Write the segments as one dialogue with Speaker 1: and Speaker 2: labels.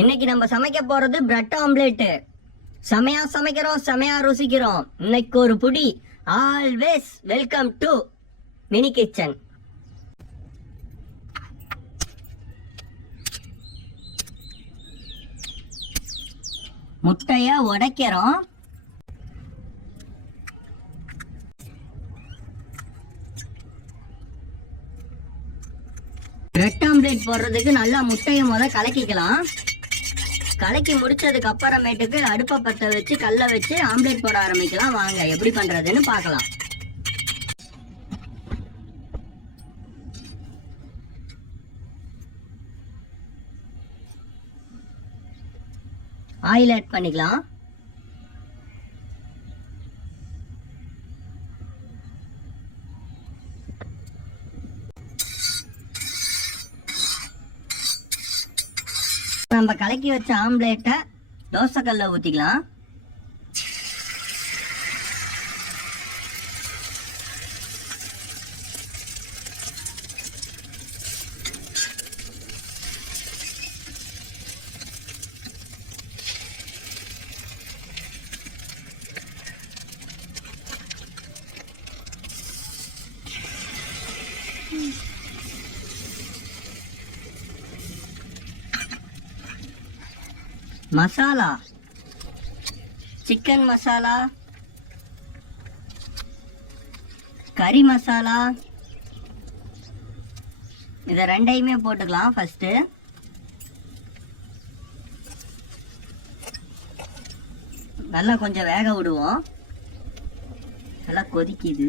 Speaker 1: இன்னைக்கு நம்ம சமைக்க போறது பிரெட் ஆம்லேட் செமையா சமைக்கிறோம் செமையா ருசிக்கிறோம். இன்னைக்கு ஒரு புடி. Always welcome to mini kitchen முட்டைய உடைக்கிறோம். ரெட் ஆம்லேட் போடுறதுக்கு நல்லா முட்டையை முத கலக்கிக்கலாம். கலக்கி முடிச்சதுக்கு அப்புறமேட்டுக்கு அடுப்பை பற்ற வச்சு கல்லை வச்சு ஆம்லேட் போட ஆரம்பிக்கலாம். வாங்க எப்படி பண்றதுன்னு பார்க்கலாம். ஆயில் ஆட் பண்ணிக்கலாம். நம்ம கலக்கி வச்ச ஆம்லேட்டை தோசைக்கல்ல ஊற்றிக்கலாம் மசாலா. சிக்கன் மசாலா. கறி மசாலா. இதை ரெண்டையுமே போட்டுக்கலாம் ஃபஸ்ட்டு நல்லா கொஞ்சம் வேக விடுவோம். நல்லா கொதிக்குது.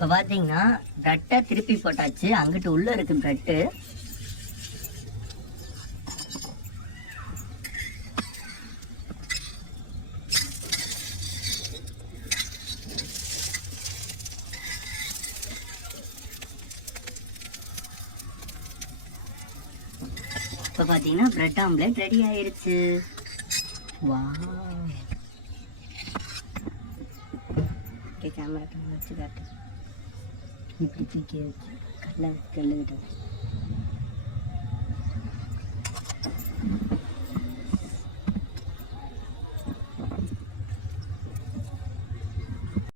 Speaker 1: இப்போ பார்த்தீங்கன்னா ப்ரெட்டை திருப்பி போட்டாச்சு. அங்கிட்டு உள்ளே இருக்கு ப்ரெட்டு இப்போ பார்த்தீங்கன்னா ப்ரெட் ஆம்லேட் ரெடி ஆயிடுச்சு வா கேமரா வச்சு காட்டு. இப்படி தூக்கி வச்சு கல்ல கல்ல விட்டு